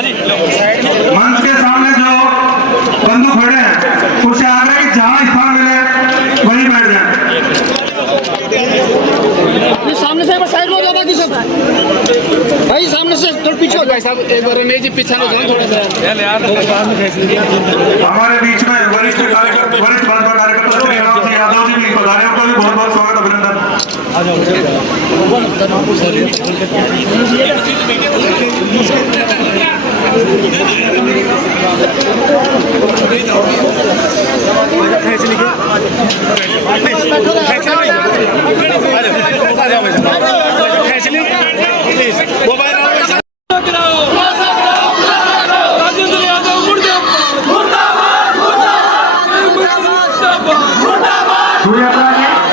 मंच के सामने जो बंधु खड़े हैं उसे आगे कि जहां स्थान मिले वहीं बैठ जाए। सामने से साइड हो जाओ बाकी सब भाई, सामने से थोड़ा पीछे हो भाई साहब, एक बार नहीं जी पीछे हो जाओ थोड़ा सा यार। हमारे बीच में वरिष्ठ भाजपा कार्यकर्ता श्री राम सिंह यादव जी भी पधारे, उनका भी बहुत बहुत स्वागत, अभिनंदन।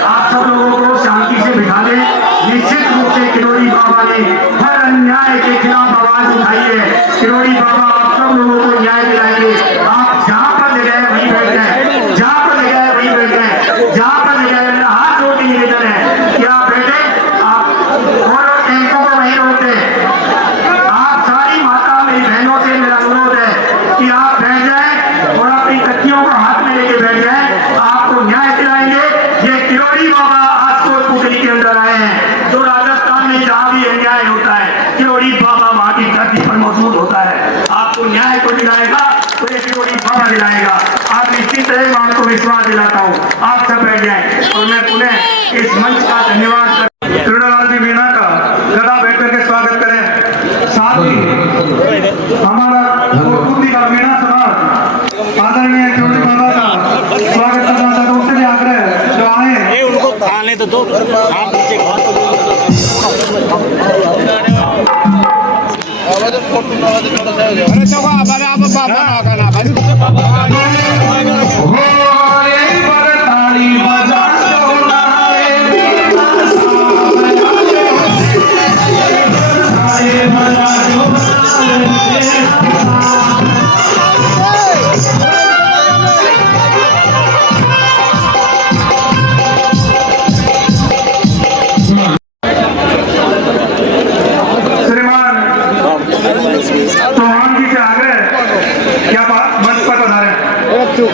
आप सब लोगों को शांति से बिठा दे। निश्चित रूप से किरोड़ी बाबा ने हर अन्याय के खिलाफ आवाज उठाई है। किरोड़ी बाबा आप सब लोगों को न्याय दिलाएंगे। आप जहाँ पर ले गए वहीं बैठ जाए, जहाँ पर ले गए वहीं बैठ जाए, जहाँ पर ले गए। मेरा हाथ जोड़ के निवेदन है कि आप बैठे, आप और टेम्पो को वहीं रोकते। आप सारी माता मेरी बहनों से मेरा अनुरोध है कि आप बैठ जाए और अपनी तकियों को हाथ में लेके बैठ जाए। आपको न्याय दिलाएंगे। ये किरोड़ी बाबा आज को पुतली के अंदर आए हैं। जो राजस्थान में जहाँ भी अन्याय होता है किरोड़ी बाबा वहाँ की धरती पर मौजूद होता है। आपको न्याय को दिलाएगा तो ये किरोड़ी बाबा दिलाएगा। आप निश्चित रहे, मैं आपको विश्वास दिलाता हूँ। आप सब बैठ जाए और मैं पुनः इस मंच का धन्यवाद त्रिलोकलाल जी मीणा का गदा बैठ करके स्वागत करें। साथ ही हमारा कोटपुतली का मीणा समाज आदरणीय किरोड़ी बाबा का स्वागत करना चाहता हूँ। उससे भी आग्रह जो आए उनको खाने तो दो आप नीचे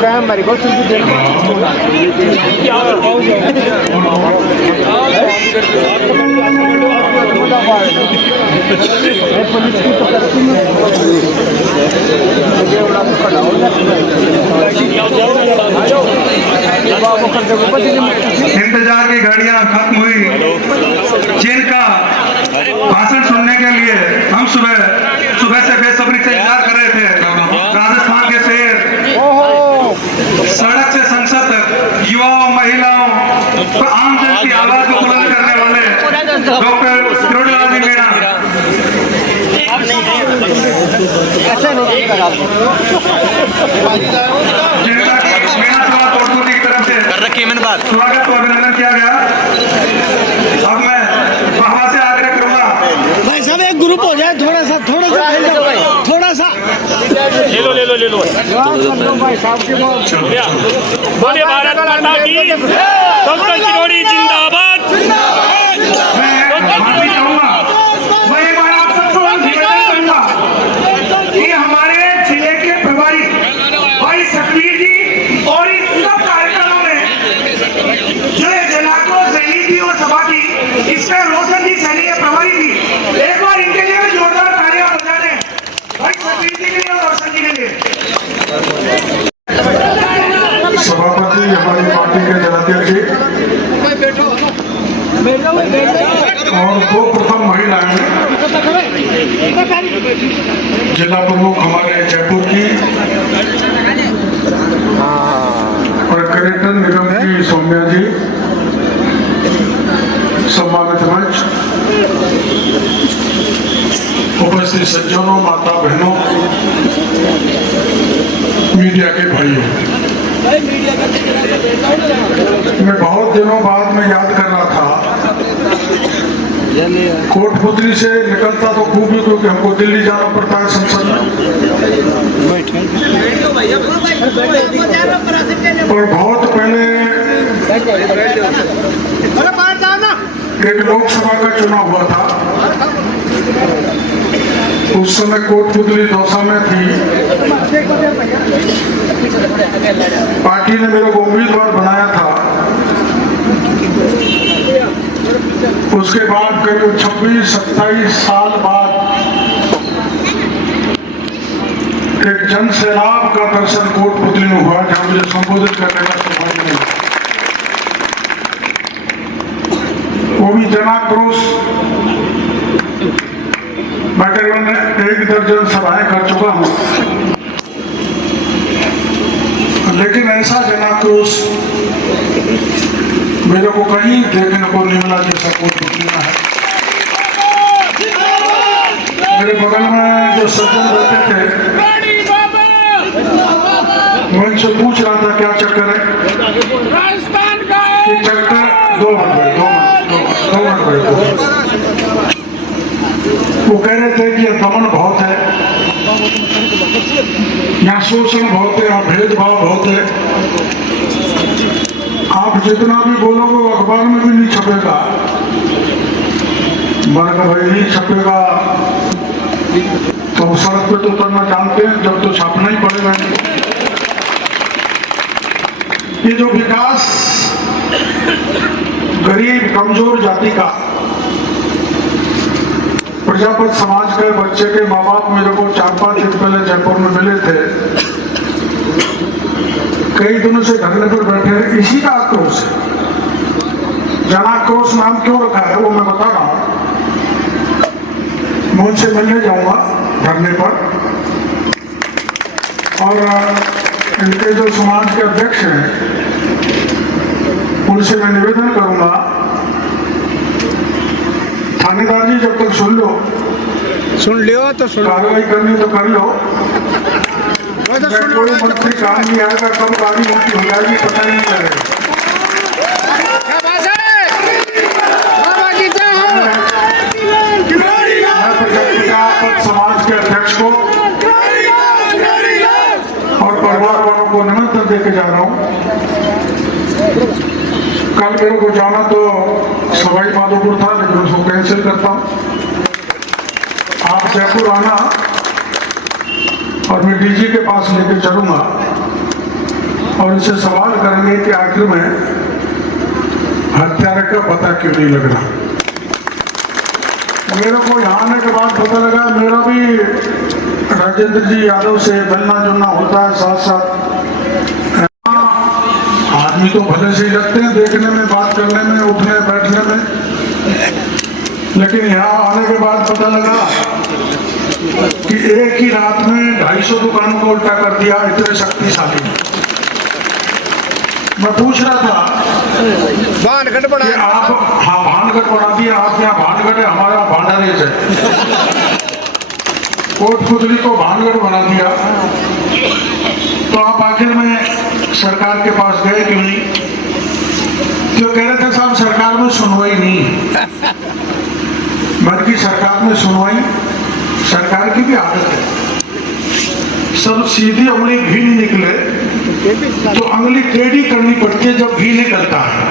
हमारी बहुत इंतजार की घड़ियां खत्म हुई, जिनका भाषण सुनने के लिए हम सुबह से बेसब्री से इंतजार कर रहे थे। राजस्थान के शेर, सड़क से संसद तक युवाओं, महिलाओं, आम जन की आवाज को बुलंद करने वाले डॉक्टर त्रिलोकलाल जी मीणा। जिनका मीणा समाज कोटपुतली की तरफ से स्वागत को अभिनंदन किया गया। अब मैं बाबा से आग्रह करूंगा भाई साहब एक ग्रुप हो जाए, थोड़ा सा ले लो भाई साहब के बोले भारत माता की, डॉक्टर किरोड़ी जिंदाबाद। मैं माफी चाहूंगा, मैं एक बार आप सबको निवेदन करूंगा कि हमारे जिले के प्रभारी भाई सतवीर जी और इस सब कार्यक्रमों में जो जनाको सैनी थी और सभा थी, इसमें रोशन जी सैनी प्रभारी थी। एक बार इनके लिए भी जोरदार तालियां बजा दें भाई सतवीर जी के लिए और रोशन जी के लिए। सभापति हमारी पार्टी के जनाध्यक्ष जी और दो प्रथम महिलाएं, जिला प्रमुख हमारे जयपुर की और पर्यटन निगम की सौम्या जी, सम्मानित मंच, उपस्थित सज्जनों, माता बहनों, मीडिया के भाइयों, मैं बहुत दिनों बाद में याद कर रहा था। कोटपुतली से निकलता तो खूब ही, क्योंकि हमको दिल्ली जाना पड़ता है संसद में, और बहुत पहले एक लोकसभा का चुनाव हुआ था। उस समय कोटपुतली दौसा में थी। पार्टी ने मेरे को उम्मीदवार बनाया था। उसके बाद करीब 26-27 साल बाद एक जन सैलाब का दर्शन कोटपुतली में हुआ, जहां मुझे संबोधित करने का सौभाग्य मिला। वो भी जनाक्रोश। मैं करीबन 1 दर्जन सभाएं कर चुका हूं, लेकिन ऐसा जनाक्रोश मेरे को कहीं देखने को नहीं मिला जैसा कोटपुतली में है। मेरे बगल में जो सज्जन रहते थे, मैं उनसे पूछ रहा था क्या चक्कर है। कि चक्कर 2 मिनट। वो कह रहे थे कि दमन बहुत है, यहाँ शोषण बहुत है, यहाँ भेदभाव बहुत है। आप जितना भी बोलोगे वो अखबार में भी नहीं छपेगा। मैंने कहा भाई नहीं छपेगा तो सड़क पे तो उतरना जानते हैं, जब तो छापना ही पड़ेगा। ये जो विकास गरीब कमजोर जाति का, प्रजापत समाज के बच्चे के माँ बाप मेरे को 4-5 दिन पहले जयपुर में मिले थे। कई दिनों से धरने पर बैठे हैं, इसी का आक्रोश है। जनाक्रोश नाम क्यों रखा है वो मैं बता रहा हूं। मैं उनसे मिलने जाऊंगा धरने पर, और इनके जो समाज के अध्यक्ष हैं उनसे मैं निवेदन करूंगा, थानेदार जी जब तक सुन लियो तो कार्रवाई करनी तो कर लो। कोई मंत्री काम नहीं आएगा, कब गाड़ी मोटी हो जाएगी पता नहीं चलेगा। समाज के अध्यक्ष को और परिवार वालों को निमंत्रण देके जा रहा हूं। कल मेरे को जाना तो सवाई माधोपुर था, लेकिन उसको कैंसिल करता हूं। आप जयपुर आना और मैं डीजी के पास लेके चलूंगा और इनसे सवाल करेंगे कि आखिर में हत्यारे का पता क्यों नहीं लग रहा। मेरे को यहाँ आने के बाद पता लगा, मेरा भी राजेंद्र जी यादव से मिलना जुलना होता है साथ साथ। आदमी तो भले से ही लगते हैं देखने में, बात करने में, उठने बैठने में, लेकिन यहाँ आने के बाद पता लगा कि एक ही रात में 250 दुकानों को उल्टा कर दिया, इतने शक्तिशाली। मैं पूछ रहा था भानगढ़ बना, आप भानगढ़ बना दिया, आप यहाँ भानगढ़ है, हमारा भांडारेज है। कोटपुतली को भानगढ़ बना दिया, तो आप आखिर में सरकार के पास गए क्यों नहीं? जो कह रहे थे साहब सरकार में सुनवाई नहीं है। बल्कि सरकार में सुनवाई, सरकार की भी आदत है, सब सीधी उंगली घी नहीं निकले तो उंगली टेढ़ी करनी पड़ती है जब घी निकलता है।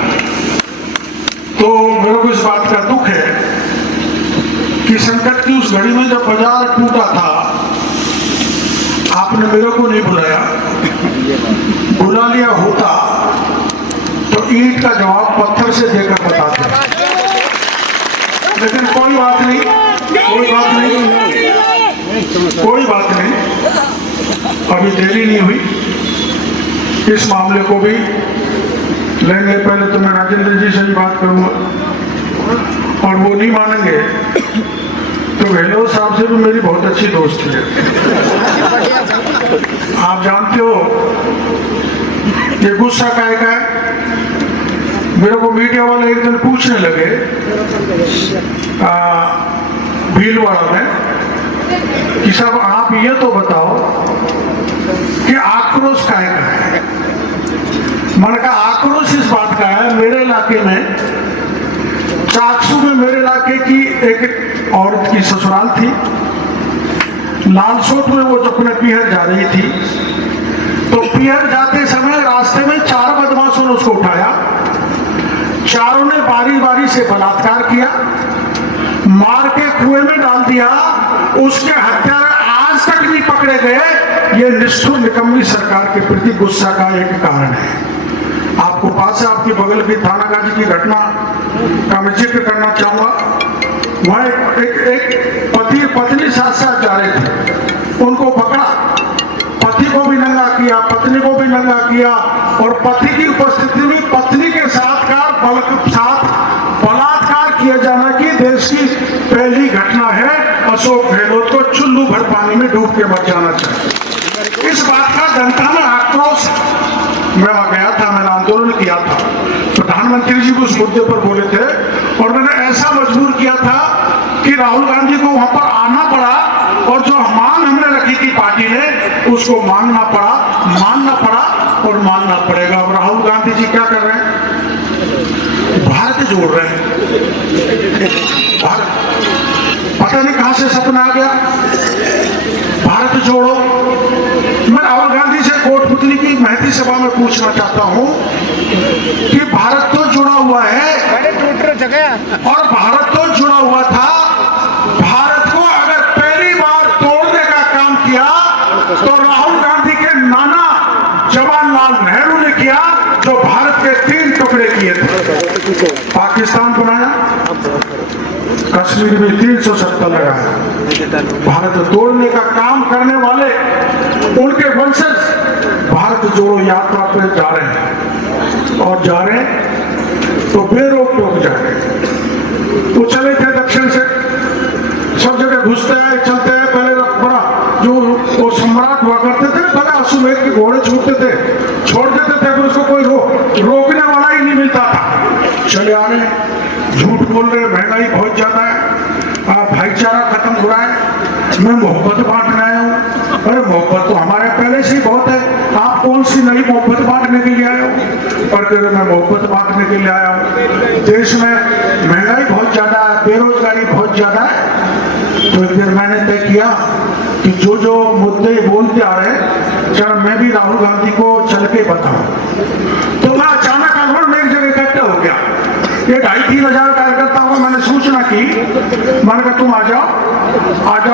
तो मेरे को इस बात का दुख है कि संकट की उस घड़ी में जब बाजार टूटा था, आपने मेरे को नहीं बुलाया। बुला लिया होता तो ईंट का जवाब पत्थर से देकर बताते। लेकिन कोई बात नहीं, कोई बात नहीं, कोई बात नहीं, अभी देरी नहीं हुई। इस मामले को भी लेंगे। पहले तो मैं राजेंद्र जी से ही बात करूंगा, और वो नहीं मानेंगे तो गहलोत साहब से भी मेरी बहुत अच्छी दोस्ती है। आप जानते हो ये गुस्सा काहे का है। मेरे को मीडिया वाले एक दिन पूछने लगे भीलवाड़ा में कि साहब आप ये तो बताओ कि आक्रोश काहे का है। मैंने कहा आक्रोश इस बात का है, मेरे इलाके में चाकसू में मेरे इलाके की एक औरत की ससुराल थी। लालसोट में वो अपने पीहर जा रही थी, तो पीहर जाते समय रास्ते में 4 बदमाशों ने उसको उठाया। चारों ने बारी बारी से बलात्कार किया, मार के कुएं में डाल दिया, उसके हत्यारे आज तक नहीं पकड़े गए। ये निष्ठुर निकम्मी सरकार के प्रति गुस्सा का एक कारण है। आपको पास है, आपकी बगल की थानागाजी की घटना का मैं जिक्र करना चाहूंगा। वहां एक पति पत्नी साथ साथ जा रहे थे, उनको पकड़ा, पति को भी नंगा किया, पत्नी को भी नंगा किया, और पति की उपस्थिति में पत्नी के साथ बलात्कार किए जाना की देश की पहली घटना है। अशोक गहलोत को चुल्लू भर पानी में डूब के मर जाना चाहिए। इस बात का जनता में आक्रोश है। मैं वहां गया था, मैंने आंदोलन किया था, प्रधानमंत्री जी भी उस मुद्दे पर बोले थे, और मैंने ऐसा मजबूर किया था कि राहुल गांधी को वहां पर आना पड़ा, और जो मांग हमने रखी थी पार्टी ने, उसको मानना पड़ा और मानना पड़ेगा। अब राहुल गांधी जी क्या कर रहे हैं? भारत जोड़ रहे हैं। भारत, पता नहीं कहां से सपना आ गया, भारत जोड़ो। मैं राहुल गांधी से कोटपुतली की महती सभा में पूछना चाहता हूं कि भारत तो जुड़ा हुआ है, और भारत तो जुड़ा हुआ था। भारत को अगर पहली बार तोड़ने का काम किया तो राहुल गांधी के नाना जवाहरलाल नेहरू ने किया, जो भारत के 3 टुकड़े किए थे। पाकिस्तान बनाया, कश्मीर में 370 लगाया। भारत तोड़ने का काम करने वाले उनके वंशज भारत जोड़ो यात्रा पर जा रहे हैं, और जा रहे हैं तो बेरोक टोक जा रहे हैं। वो चले थे दक्षिण से, सब जगह घुसते हैं, चलते हैं। पहले बड़ा जो वो सम्राट हुआ करते थे, बड़ा अश्वमेध के घोड़े छूटते थे, छोड़ देते थे, फिर उसको कोई रोकने वाला ही नहीं मिलता था। चले आ रहे, झूठ बोल रहे, महंगाई बहुत ज्यादा है, भाईचारा खत्म हो रहा है, मैं मोहब्बत बांटने आया हूँ। अरे मोहब्बत तो हमारे पहले से ही बहुत है, आप कौन सी नई मोहब्बत बांटने के लिए आए हो? पर कह रहे मैं मोहब्बत बांटने के लिए आया हूँ। देश में महंगाई बहुत ज्यादा है, बेरोजगारी बहुत ज्यादा है। तो एक दिन मैंने तय किया कि जो मुद्दे बोलते आ रहे हैं, चल मैं भी राहुल गांधी को चल के बताऊं। तो मैं अचानक अखबार में एक जगह इकट्ठा हो गया, ये 2,500-3 हजार कार्यकर्ताओं को मैंने सूचना की। मैंने कहा तुम आ जाओ।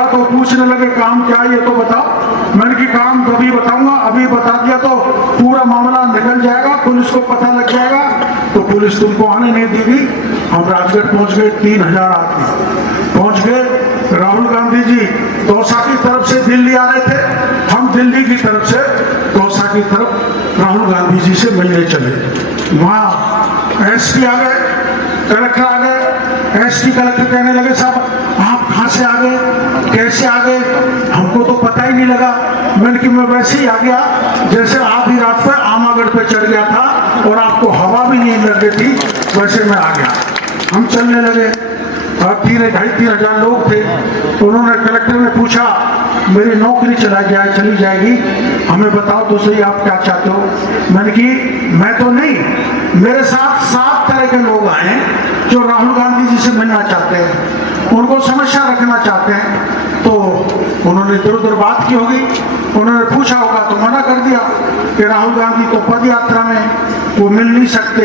तो पूछने लगे काम क्या है ये तो बताओ। मैंने की काम तभी बताऊंगा, अभी बता दिया तो पूरा मामला निकल जाएगा, पुलिस को पता लग जाएगा, तो पुलिस तुमको आने नहीं देगी। हम राजगढ़ पहुंच गए, 3,000 आदमी पहुंच गए। राहुल गांधी जी दौसा की तरफ से दिल्ली आ रहे थे, हम दिल्ली की तरफ से दौसा की तरफ राहुल गांधी जी से मिलने चले। वहां एसपी आ गए, कलेक्टर आ गए। एसपी कलेक्टर कहने लगे साहब आप कहां से आ गए, कैसे आ गए, हमको तो पता ही नहीं लगा। मैंने कि मैं वैसे ही आ गया जैसे आधी रात पर आमागढ़ पे चढ़ गया था और आपको हवा भी नहीं लग रही थी, वैसे मैं आ गया। हम चलने लगे, 2,500-3 हजार लोग थे। तो उन्होंने, कलेक्टर ने पूछा मेरी नौकरी चली जाएगी, हमें बताओ तो सही आप क्या चाहते हो। मैंने कि मैं तो नहीं, मेरे साथ 7 तरह के लोग आए जो राहुल गांधी जी से मिलना चाहते हैं, उनको समस्या रखना चाहते हैं। तो उन्होंने इधर उधर बात की होगी, उन्होंने पूछा होगा तो मना कर दिया कि राहुल गांधी तो पद यात्रा में वो मिल नहीं सकते।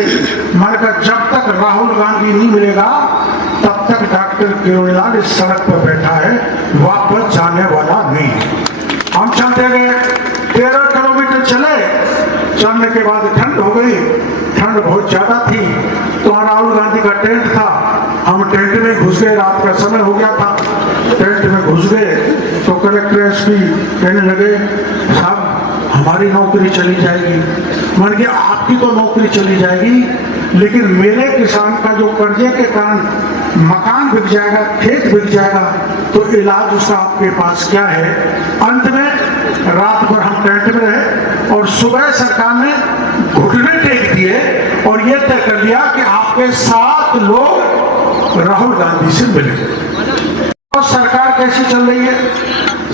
मैंने कहा जब तक राहुल गांधी नहीं मिलेगा तब तक डॉक्टर किरोड़ीलाल इस सड़क पर बैठा है, वापस जाने वाला नहीं। हम चलते गए, 13 किलोमीटर चलने के बाद ठंड हो गई, ठंड बहुत ज्यादा थी। तो राहुल गांधी का टेंट था, हम टेंट में घुस गए, रात का समय हो गया था, टेंट में घुस गए। तो कलेक्टर एसपी कहने लगे साहब हमारी नौकरी चली जाएगी। मान के आपकी तो नौकरी चली जाएगी, लेकिन मेरे किसान का जो कर्जे के कारण मकान बिक जाएगा, खेत बिक जाएगा, तो इलाज उसका आपके पास क्या है। अंत में रात भर हम टेंट में रहे और सुबह सरकार ने घुटने टेक दिए और यह तय कर लिया कि आपके 7 लोग राहुल गांधी से मिले। और सरकार कैसी चल रही है?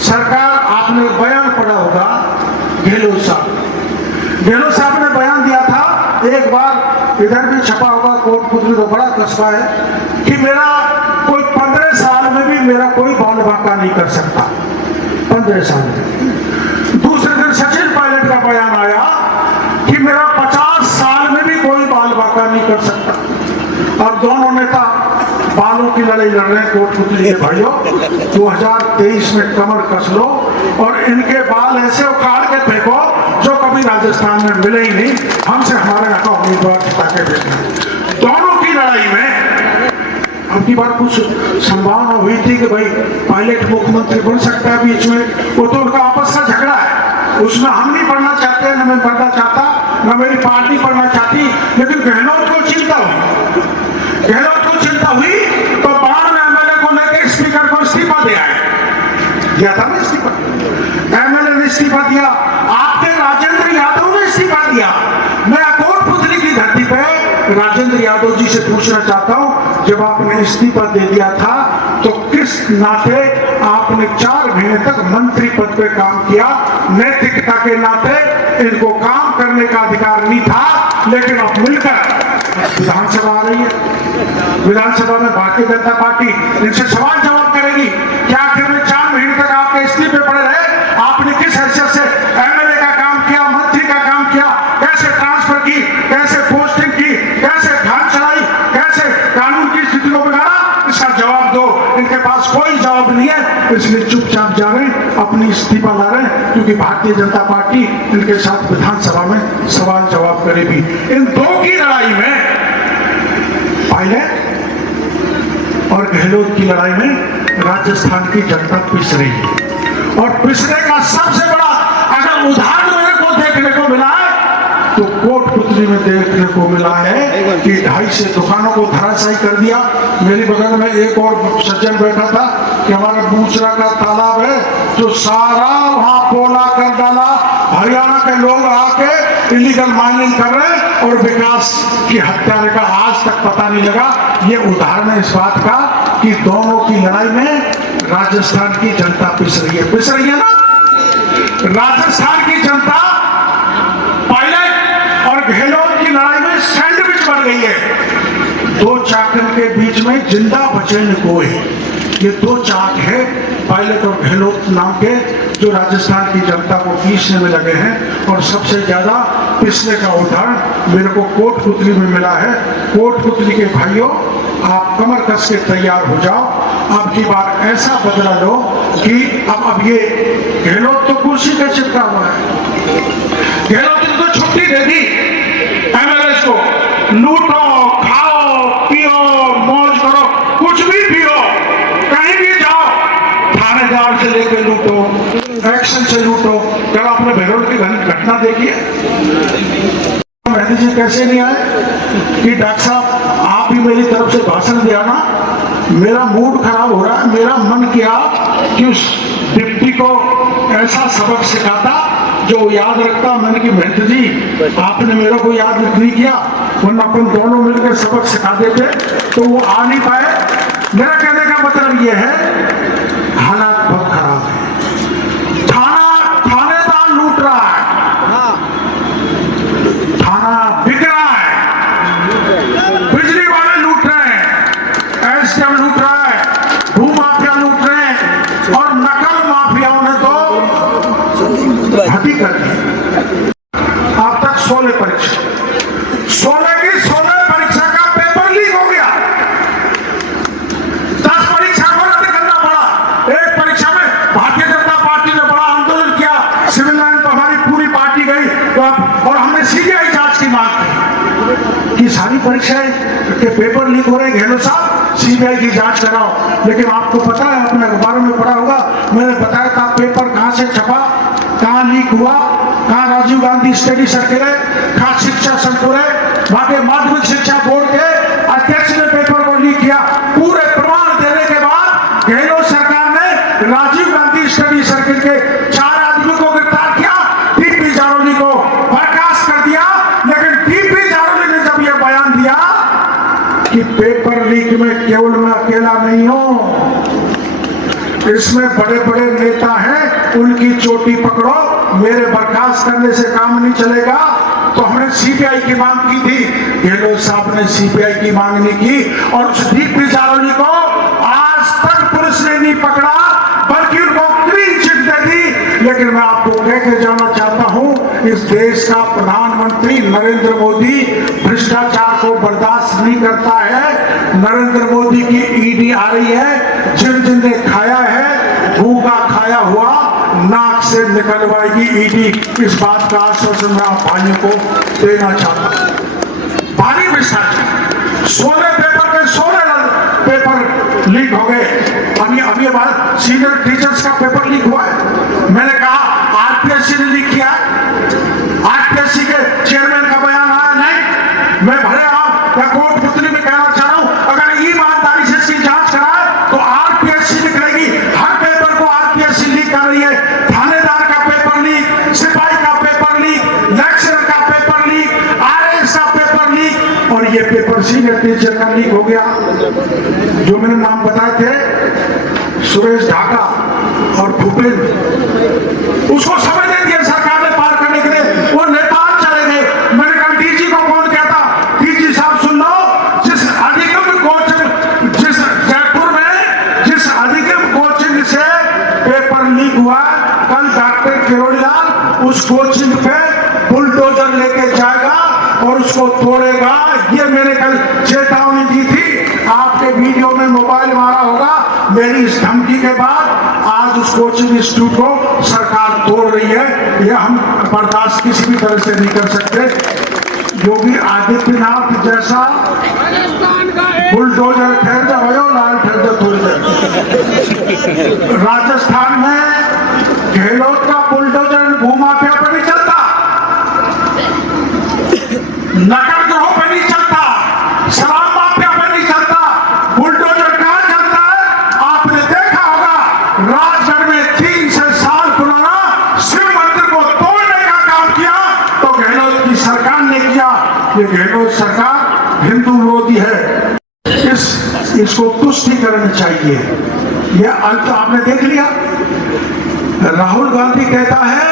सरकार, आपने बयान पढ़ा होगा गहलोत साहब ने बयान दिया था, एक बार इधर भी छपा होगा, कोटपुतली तो बड़ा कस्बा है, कि मेरा कोई 15 साल में भी मेरा कोई बाल बांका नहीं कर सकता, 15 साल में। दूसरे दिन सचिन पायलट का बयान आया कि मेरा 50 साल में भी कोई बाल बांका नहीं कर सकता। और दोनों नेता बालों की लड़ाई लड़ रहे हैं कोटपुतली के भाइयों। 2023 में कमर कस लो और इनके बाल ऐसे उखाड़ के फेंको जो कभी राजस्थान में मिले ही नहीं। हमसे हमारे यहाँ का उम्मीदवार जिता के भेजना। दोनों की लड़ाई में अब की बार कुछ संभावना हुई थी कि भाई पायलट मुख्यमंत्री बन सकता है बीच में, वो तो उनका आपस का झगड़ा है, उसमें हम नहीं पढ़ना चाहते, न मैं पढ़ना चाहता, न मेरी पार्टी पढ़ना चाहती। लेकिन गहलोत को चिंता हुई, गहलोत को चिंता हुई तो बाढ़ में एमएलए को लेकर स्पीकर को इस्तीफा दे आए। दिया था ना इस्तीफा, एमएलए ने इस्तीफा दिया, आपके राजेंद्र यादव ने इस्तीफा दिया। मैं कोटपुतली की धरती पे राजेंद्र यादव जी से पूछना चाहता हूं, जब आपने इस्तीफा दे दिया था तो किस नाते आपने 4 महीने तक मंत्री पद पे काम किया? नैतिकता के नाते इनको काम करने का अधिकार नहीं था, लेकिन अब मिलकर विधानसभा आ रही है, विधानसभा में भारतीय जनता पार्टी इनसे सवाल जवाब करेगी। क्या आखिर में 4 महीने तक आपके इस्तीफे पड़े रहे? आपने किस हैसियत से एमएलए का काम किया, मंत्री का काम किया, कैसे ट्रांसफर की, कैसे पोस्टिंग की, कैसे धान चलाई, कैसे कानून की स्थिति को बिगाड़ा? इसका जवाब दो। इनके पास कोई जवाब नहीं है, इसलिए चुपचाप जा रहे हैं, अपनी इस्तीफा ला रहे हैं, क्योंकि भारतीय जनता पार्टी इनके साथ विधानसभा में सवाल जवाब करेगी। इन दो की लड़ाई में, पायलट और गहलोत की लड़ाई में राजस्थान की जनता पिस रही है। और पिसने का सबसे बड़ा अगर उदाहरण मेरे को देखने को मिला है तो कोटपुतली में देखने को मिला है कि 250 दुकानों को धराशायी कर दिया। मेरी बगल में एक और सज्जन बैठा था कि हमारे बूचरा का तालाब है जो सारा वहां पोला कर डाला, हरियाणा के लोग आके इलीगल माइनिंग कर रहे हैं और विकास की हत्यारे का आज तक पता नहीं लगा। ये उदाहरण है इस बात का कि दोनों की लड़ाई में राजस्थान की जनता पिस रही है ना। राजस्थान की जनता पायलट और गहलोत की लड़ाई में सैंडविच बन गई है। 2 चाकन के बीच में जिंदा बचे न कोई। ये 2 चाक है पायलट और गहलोत नाम के, जो राजस्थान की जनता को पीसने में लगे हैं। और सबसे ज्यादा पिसने का उदाहरण मेरे को कोटपुतली में मिला है। कोटपुतली के भाइयों, आप कमर कस के तैयार हो जाओ। अब की बार ऐसा बदला लो कि अब ये गहलोत तो कुर्सी पे चिपका हुआ है, गहलोत ने तो छुट्टी दे दी एमएलए को, लूटो, खाओ, पियो, मौज करो, कुछ भी पियो, कहीं भी जाओ, थानेदार से लेकर लूटो, एक्शन से लूटो। कल आपने बहरोड की घटना देखी है, मोदी जी कैसे नहीं आए कि डॉक्टर साहब आप भी मेरी तरफ से भाषण दिया ना, मेरा मूड खराब हो रहा है, मेरा मन किया कि उस डिप्टी को ऐसा सबक सिखाता जो याद रखता। मैंने कि महंत जी आपने मेरे को याद नहीं किया, वरना अपन दोनों मिलकर सबक सिखा देते, तो वो आ नहीं पाए। मेरा कहने का मतलब ये है, हालात बहुत खराब है। थानेदार लूट रहा है, थाना बिक रहा है, बिजली वाले लूट रहे हैं, एसडीएम लूट रहा है, भू माफिया लूट रहे हैं, और नकल माफियाओं ने तो हदी कर दी। अब तक 16 परीक्षा, 16 की 16 परीक्षा का पेपर लीक हो गया। 10 परीक्षा को रद्द करना पड़ा। एक परीक्षा में भारतीय जनता पार्टी ने बड़ा आंदोलन किया, सिविल लाइन पर हमारी पूरी पार्टी गई और हमने सीबीआई जांच की मांग की कि सारी परीक्षाएं के पेपर लीक हो रहे हैं, गहलोत साहब सीबीआई की जांच कराओ। लेकिन आपको पता है, आपने अखबारों में पढ़ा होगा, मैंने बताया था पेपर कहां से छपा, कहां लीक हुआ, कहां राजीव गांधी स्टडी सर्किल है, कहां शिक्षा संकुल है, वहां के माध्यमिक शिक्षा बोर्ड के अध्यक्ष ने पेपर को लीक किया। पूरे प्रमाण देने के बाद गहलोत सरकार ने राजीव गांधी स्टडी सर्किल के 4 आदमियों को गिरफ्तार किया, टीपी जारोली को बर्खास्त कर दिया। लेकिन टीपी जारोली ने जब यह बयान दिया कि पेपर लीक में केवल मैं अकेला नहीं हूं, इसमें बड़े बड़े नेता हैं, उनकी चोटी पकड़ो, मेरे बर्खास्त करने से काम नहीं चलेगा, तो हमने सीबीआई की मांग की थी। गहलोत साहब ने सीबीआई की मांग नहीं की और उस टीपी जारोली को आज तक पुलिस ने नहीं पकड़ा, बल्कि उनको क्लीन चिट दे दी। लेकिन मैं आपको कहकर जाना चाहता हूं, इस देश का प्रधानमंत्री नरेंद्र मोदी भ्रष्टाचार को बर्दाश्त नहीं करता है। नरेंद्र मोदी की ईडी आ रही है, जिन जिन ने खाया है भूखा खाया हुआ नाक से निकलवाएगी ईडी। इस बात का आश्वासन मैं आप भाइयों को देना चाहता हूं। भारी भ्रष्टाचार, 16 पेपर के 16 पेपर लीक हो गए। अब ये बात सीनियर टीचर्स का पेपर लीक हुआ है। मैंने कहा आरपीएससी ने लीक किया, आरपीएससी के चेयरमैन का बयान आया नहीं। मैं भले आप या कोटपुतली में कहना चाह रहा हूं, अगर ईमानदारी से इसकी जांच कराए तो आरपीएससी निकलेगी। हर पेपर को आरपीएससी लीक कर रही है। थानेदार का पेपर लीक, सिपाही का पेपर लीक, लेक्चरर का पेपर लीक, आरएस का पेपर लीक, और ये पेपर सीनियर टीचर का लीक हो गया। जो मैंने नाम बताए थे, सुरेश ढाका और भूपेंद्र, उसको समय दे दिया सरकार ने पार करने के लिए, वो नेपाल चले गए। मैंने कहा डीजी को कौन कहता, डीजी साहब सुन लो, जिस अधिगम कोचिंग, जिस जयपुर में जिस अधिगम कोचिंग से पेपर लीक हुआ, कल डॉक्टर किरोड़ीलाल उस कोचिंग पे बुलडोजर लेके जाएगा और उसको तोड़ेगा। ये मैंने कल चेतावनी दी थी। आपके वीडियो में मोबाइल मारा होगा। मेरी इस धमकी के बाद आज उस कोचिंग इंस्टीट्यूट को सरकार तोड़ रही है। यह हम बर्दाश्त किसी भी तरह से नहीं कर सकते। योगी आदित्यनाथ जैसा बुलडोजर ठहर जाओ, लाल ठहर जाओ थोड़ी देर। राजस्थान में गहलोत का बुलडोजर भूमाफिया पर नहीं चलता, नगर ग्रोह पे नहीं चलता, शराब माफिया पे नहीं चलता। बुलडोजर कहां चलता है? आपने देखा होगा राजगढ़ में 300 साल पुराना शिव मंदिर को तोड़ने का काम किया तो गहलोत की सरकार ने किया। ये गहलोत सरकार हिंदू विरोधी है, इसको तुष्टि करनी चाहिए। यह अंत आपने देख लिया। राहुल गांधी कहता है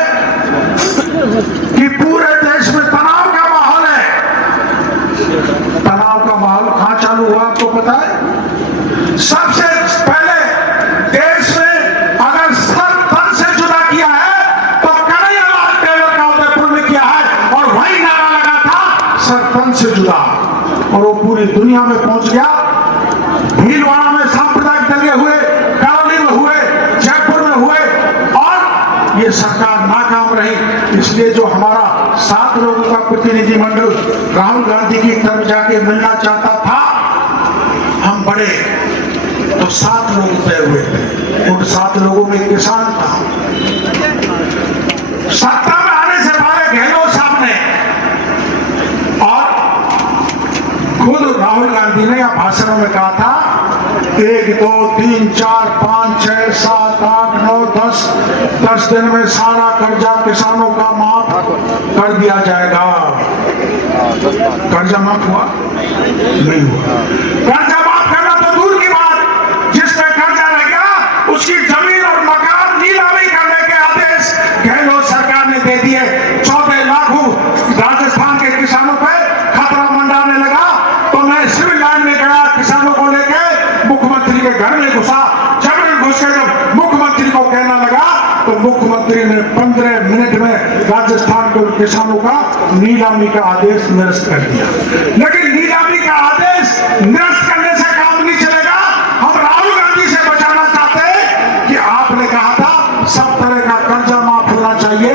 कि पूरे देश में तनाव का माहौल है। तनाव का माहौल कहां चालू हुआ आपको पता है? सबसे पहले देश में अगर सर तन से जुदा किया है तो कन्हैयालाल टेलर का उदयपुर में किया है, और वही नारा लगा था सर तन से जुदा, और वो पूरी दुनिया में पहुंच गया। भीलवाड़ा में सांप्रदायिक दंगे हुए, करौली में हुए, जयपुर में हुए, और ये सरकार नाकाम रही। इसलिए जो हमारा 7 लोगों का प्रतिनिधिमंडल राहुल गांधी की तरफ जाके मिलना चाहता था, हम बड़े तो 7 लोग तय हुए थे। उन 7 लोगों में किसान था। सत्ता में आने से पहले गहलोत साहब ने और खुद राहुल गांधी ने या भाषणों में कहा था 1, 2, 3, 4, 5, 6, 7, 8, 9, 10 दिन में सारा कर्जा किसानों का माफ कर दिया जाएगा। कर्जा माफ हुआ? नहीं हुआ। कर्जा माफ करना तो दूर की बात, जिस पे कर्जा रह गया उसकी जमीन और मकान नीलामी करने के आदेश गहलोत सरकार ने दे दिए। 14 लाख राजस्थान के किसानों पे खतरा मंडाने लगा तो मैं सिविल लाइन में गया, किसानों को लेकर मुख्यमंत्री के घर में घुसा। जबरन घुस के जब मुख्यमंत्री को कहना लगा तो मुख्यमंत्री ने 15 मिनट में राजस्थान के किसानों का नीलामी का आदेश निरस्त कर दिया। लेकिन नीलामी का आदेश निरस्त करने से काम नहीं चलेगा। हम राहुल गांधी से बचाना चाहते हैं कि आपने कहा था सब तरह का कर्जा माफ होना चाहिए,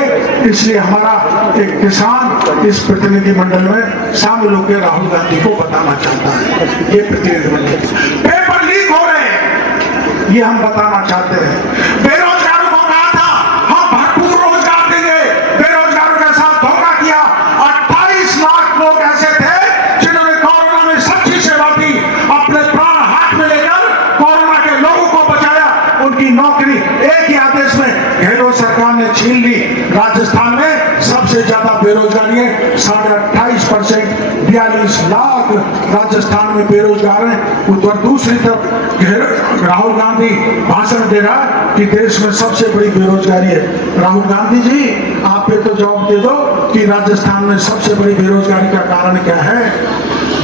इसलिए हमारा एक किसान इस प्रतिनिधिमंडल में शामिल होकर राहुल गांधी को बताना चाहता है। ये प्रतिनिधिमंडल पेपर लीक हो रहे हैं, ये हम बताना चाहते हैं। बेरोजगारों को कहा था हम भरपूर रोजगार देंगे, बेरोजगारों के साथ धोखा किया। 28 लाख लोग ऐसे थे जिन्होंने कोरोना में सच्ची सेवा दी, अपने प्राण हाथ में लेकर कोरोना के लोगों को बचाया। उनकी नौकरी एक ही आदेश में गहलोत सरकार ने छीन ली। राजस्थान में सबसे ज्यादा बेरोजगारी है, 28%, 42 लाख राजस्थान में बेरोजगार हैं। उधर दूसरी तरफ राहुल गांधी भाषण दे रहा है कि देश में सबसे बड़ी बेरोजगारी है। राहुल गांधी जी आप पे तो जवाब दे दो कि राजस्थान में सबसे बड़ी बेरोजगारी का कारण क्या है?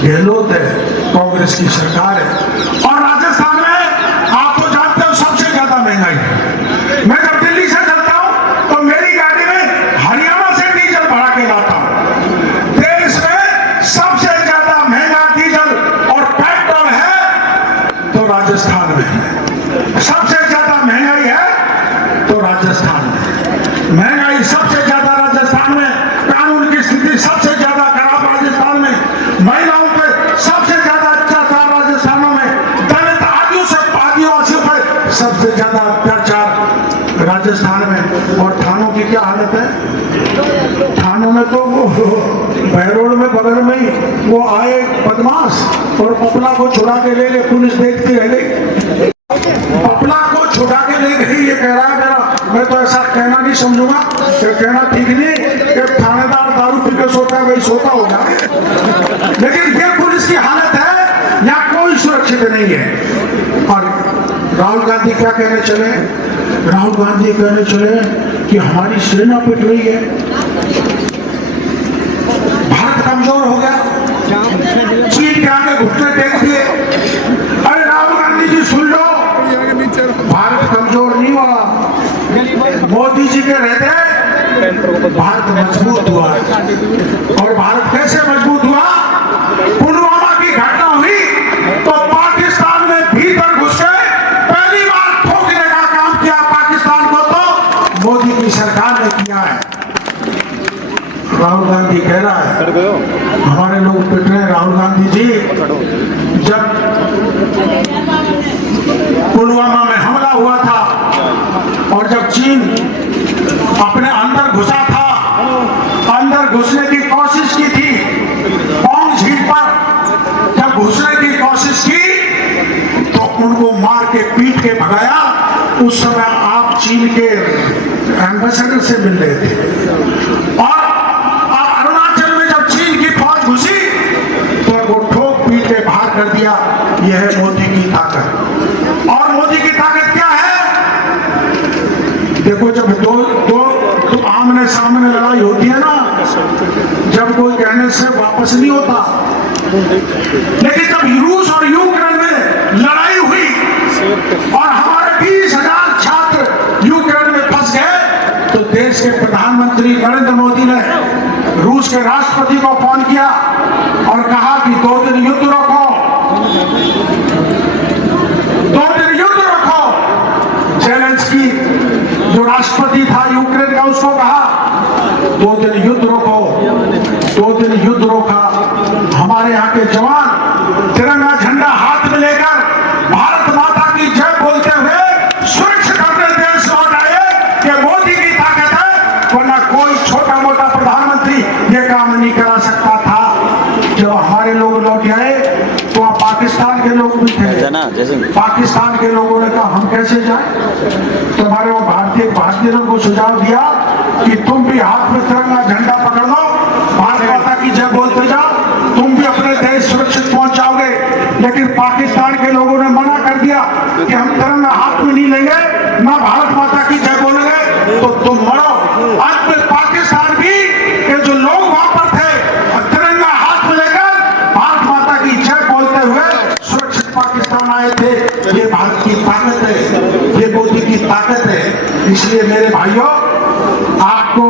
गहलोत है, कांग्रेस की सरकार है। और राजस्थान में आप तो जानते हो सबसे ज्यादा महंगाई है। मैं जब दिल्ली से चलता हूं तो मेरी गाड़ी में हरियाणा से डीजल भरा के लाता हूं। देश में सबसे ज्यादा महंगा डीजल और पेट्रोल है राजस्थान में। और थानों की क्या हालत है? थानों में तो वो बहरोड में बगल में ही वो आए बदमाश और पपला को छुड़ा के ले गए, पुलिस देखती रह गई। पपला को छुड़ा के ले गई, ये कह रहा है मेरा, मैं तो ऐसा कहना नहीं समझूंगा, ये कहना ठीक नहीं कि थानेदार दारू पी के सोता है वही सोता हो जाए, लेकिन ये पुलिस की हालत है, यहाँ कोई सुरक्षित नहीं है। और राहुल गांधी क्या कहने चले? राहुल गांधी कहने चले कि हमारी सेना पिट रही है, भारत कमजोर हो गया, चीन के आगे घुटने टेक दिए। अरे राहुल गांधी जी सुन लो, भारत कमजोर नहीं हुआ, मोदी जी के रहते भारत मजबूत हुआ। और भारत कैसे मजबूत हुआ? पुलवामा की घटना हुई तो पाकिस्तान में भीतर घुस के पहली बार ठोकने का काम किया पाकिस्तान को, तो मोदी की सरकार ने किया है। राहुल गांधी कह रहा है हमारे लोग पिट रहे हैं। राहुल गांधी जी, जब पुलवामा में हमला हुआ था और जब चीन अपने अंदर घुसा था, अंदर घुसने की कोशिश की थी, पोंग झील पर जब घुसने की कोशिश की तो उनको मार के पीट के भगाया। उस समय आप चीन के एम्बेसडर से मिल रहे थे। और अरुणाचल में जब चीन की फौज घुसी तो वो ठोक पीट के बाहर कर दिया। यह है मोदी की ताकत। और मोदी की ताकत क्या है? देखो, जब दो आमने सामने लड़ाई होती है ना, जब कोई कहने से वापस नहीं होता, लेकिन जब रूस और यूक्रेन में लड़ाई हुई और हमारे 20,000 छात्र यूक्रेन में फंस गए, तो देश के प्रधानमंत्री नरेंद्र मोदी ने रूस के राष्ट्रपति को फोन किया और कहा कि 2 दिन युद्ध रखो, 2 दिन युद्ध रखो। जेलेंस्की जो राष्ट्रपति था यूक्रेन का, उसको कहा 2 दिन युद्ध रोको, 2 दिन युद्ध रोका। हमारे यहाँ के जवान तिरंगा झंडा हाथ में लेकर भारत माता की जय बोलते हुए सुरक्षित अपने देश लौट आए। कि मोदी की ताकत है, वरना कोई छोटा मोटा प्रधानमंत्री ये काम नहीं करा सकता था। जब हमारे लोग लौट आए तो वहाँ पाकिस्तान के लोग भी थे। पाकिस्तान के लोगों ने कहा हम कैसे जाए? तुम्हारे वो भारतीयों को सुझाव दिया कि तुम भी हाथ में तिरंगा झंडा पकड़ लो, भारत माता की जय बोलते जाओ, तुम भी अपने देश सुरक्षित पहुंच जाओगे। लेकिन पाकिस्तान के लोगों ने मना कर दिया कि हम तिरंगा हाथ में नहीं लेंगे, ना भारत माता की जय बोलेंगे, तो तुम मरो। आज में पाकिस्तान भी के जो लोग वहां पर थे तिरंगा हाथ में लेकर भारत माता की जय बोलते हुए सुरक्षित पाकिस्तान आए थे। ये भारत की ताकत है, ये मोदी की ताकत है। इसलिए मेरे भाइयों, आपको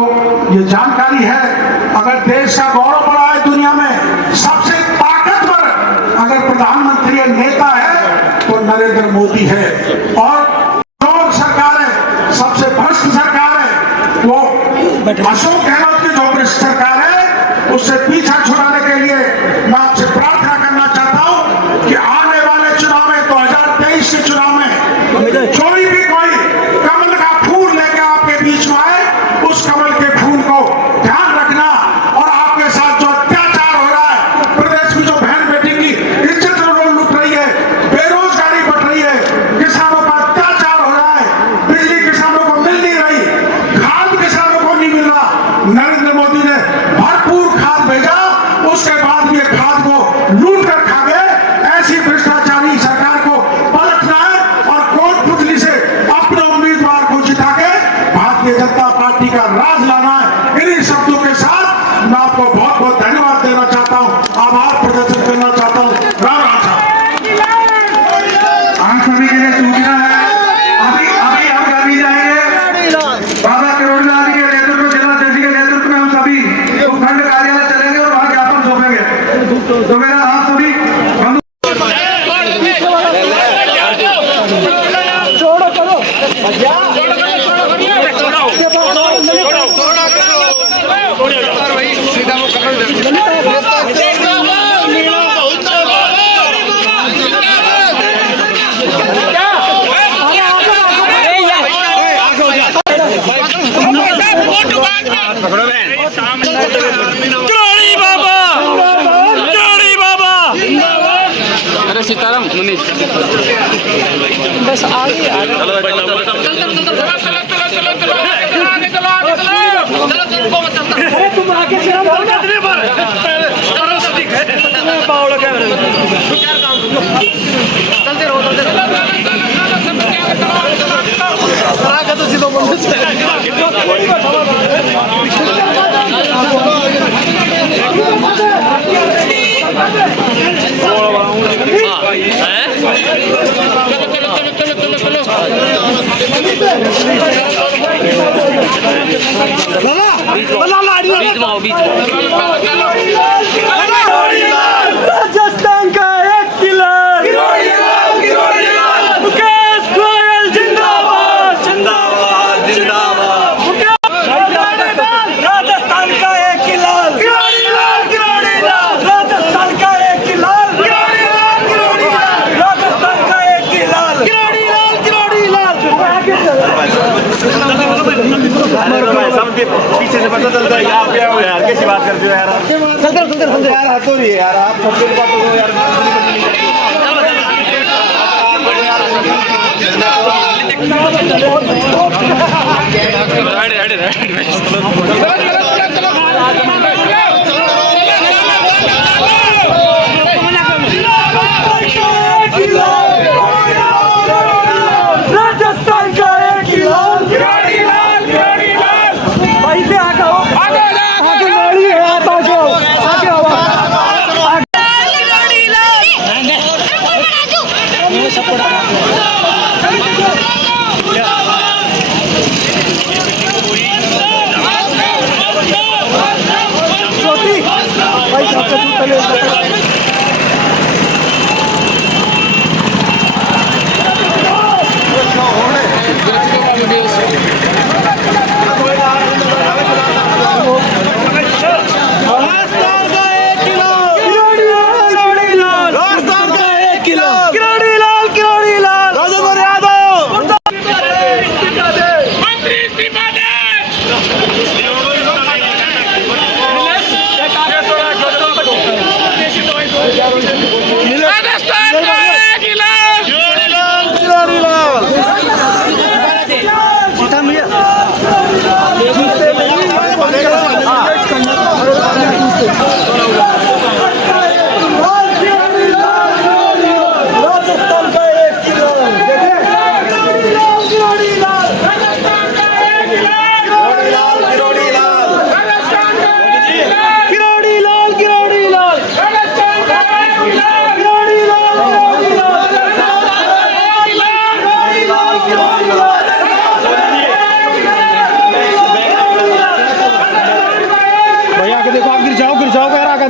ये जानकारी है, अगर देश का गौरव बढ़ा है दुनिया में, सबसे ताकतवर अगर प्रधानमंत्री नेता है तो नरेंद्र मोदी है। और जो सरकार है, सबसे भ्रष्ट सरकार है वो अशोक गहलोत की जो भ्रष्ट सरकार है, उससे पीछा छुड़ाने के लिए मैं आपसे प्रार्थना करना चाहता हूं कि आने वाले चुनाव में, 2023 के चुनाव में, कोई भी कोई कमल का फूल लेकर आपके बीच में आए, उस कमल के फूल को ध्यान रखना। और आपके साथ जो अत्याचार हो रहा है, प्रदेश में जो बहन बेटी की इज्जत लूट रही है, बेरोजगारी बढ़ रही है, किसानों का अत्याचार हो रहा है, बिजली किसानों को मिल नहीं रही, खाद किसानों को नहीं मिल रहा, नरेंद्र मोदी ने भरपूर खाद भेजा, उसके बाद भी खाद को लूट कर खा गए। ऐसी भ्रष्टाचारी सरकार को पलटना है और कोर्ट पुतली से अपने उम्मीदवार को जिता के भारतीय जनता पार्टी का राज लाना है। इन्हीं शब्दों के साथ मैं आपको बहुत बहुत धन्यवाद देना चाहता हूं, आभार प्रदर्शित करना चाहता हूं। राम राम साहब। हम सभी के लिए सूचना है, अभी हम गांधी जाएंगे बाबा करोड़लाल के नेतृत्व, जिला अध्यक्ष के नेतृत्व में हम सभी उपखंड कार्यालय चलेंगे और वहां ज्ञापन सौंपेंगे। तो मेरा आप सभी छोड़ो किरोड़ी बाबा, किरोड़ी बाबा। अरे सीताराम मुनीष बस आगे चलो तुम आगे चलो चलते रहो राजस्थान का एक किला मुकेश गोयल जिंदाबाद जिंदाबाद जिंदाबाद। राजस्थान का एक किला राजस्थान का एक किला राजस्थान का एक किला सबके पीछे से पता चलता है आप क्या हो यार, कैसी बात करते हो यार। चलते यार, हाथों नहीं यार, आप सबके बात हो यार। राजस्थान का एक किला भाई से आगे हो आगे गाड़ी है आप आगे हो आगे हो छोटी भाई सबसे पहले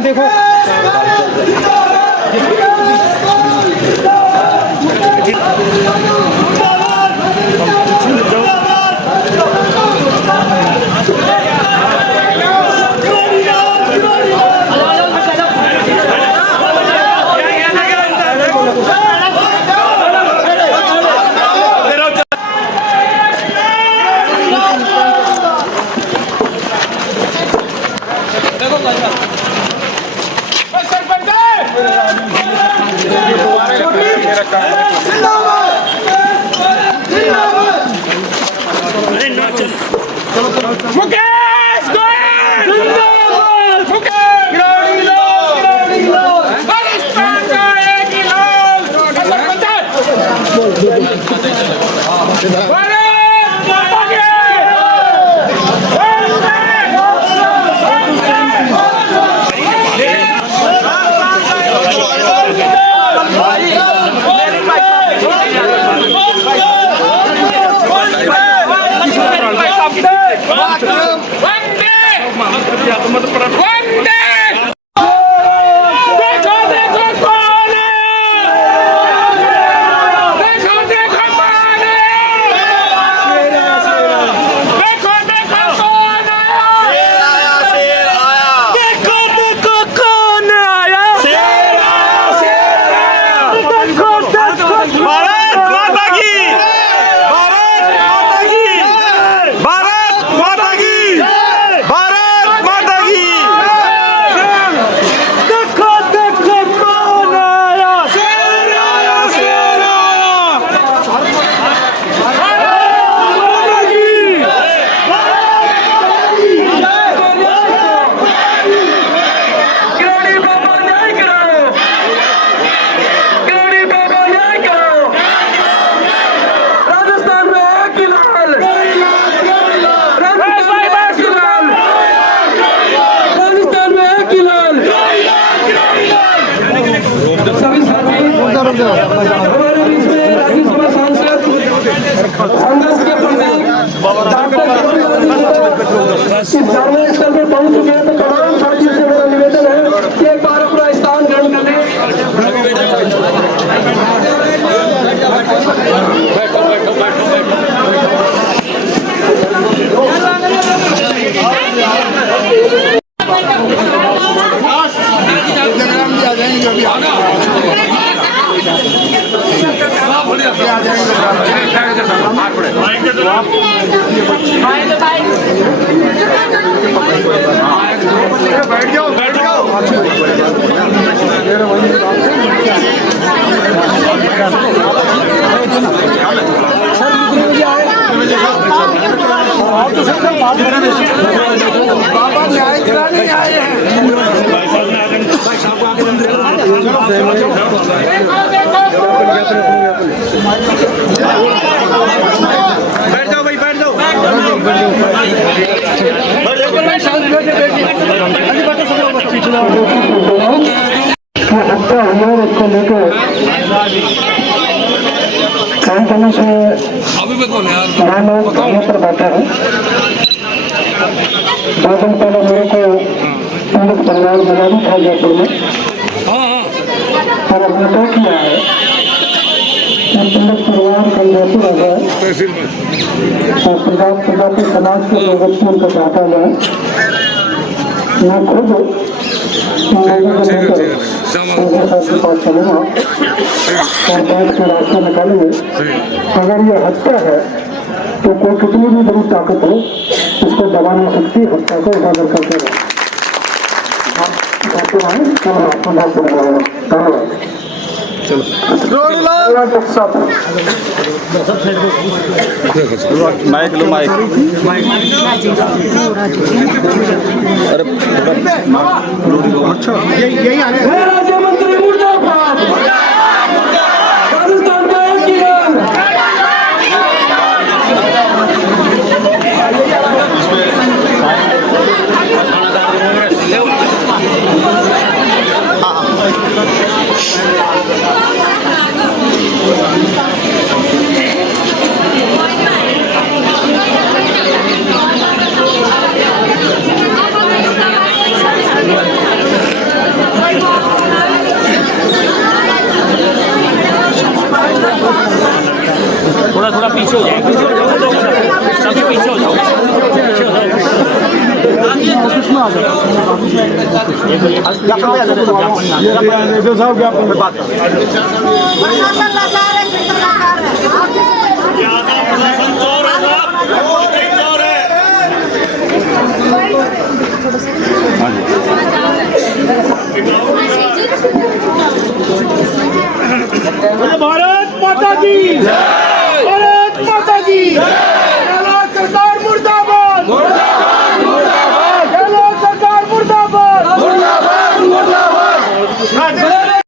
देखो मुकेश गोयल जिंदाबाद गिरोड़ी लाल राजस्थान का एक ही लाल बैठ जाओ बैठ जाओ। बाबा न्याय कराने आए हैं। बैठ जाओ भाई बैठ जाओ। इसको लेकर कई दिनों से यहाँ लोग धरने पर बैठे हैं। 2 दिन पहले मेरे को पीड़ित परिवार मिला भी था जयपुर में, और हमने तय किया है कि पीड़ित परिवार कल जयपुर आ जाए और प्रजापति समाज के लोग उनका चाहता जाए। मैं खुद के पास चलूंगा और बैठ के रास्ता निकालेंगे। अगर ये हत्या है तो कोई कितनी भी बड़ी ताकत हो उसको दबा नहीं सकती, हत्या को उजागर करके माइक लो माइक। यही आने राज्य मंत्री मुर्दाबाद, पाकिस्तान का एक ही नाम। थोड़ा थोड़ा पीछे हो जाए, सभी पीछे हो जाओ। भारत माता की, भारत माता की।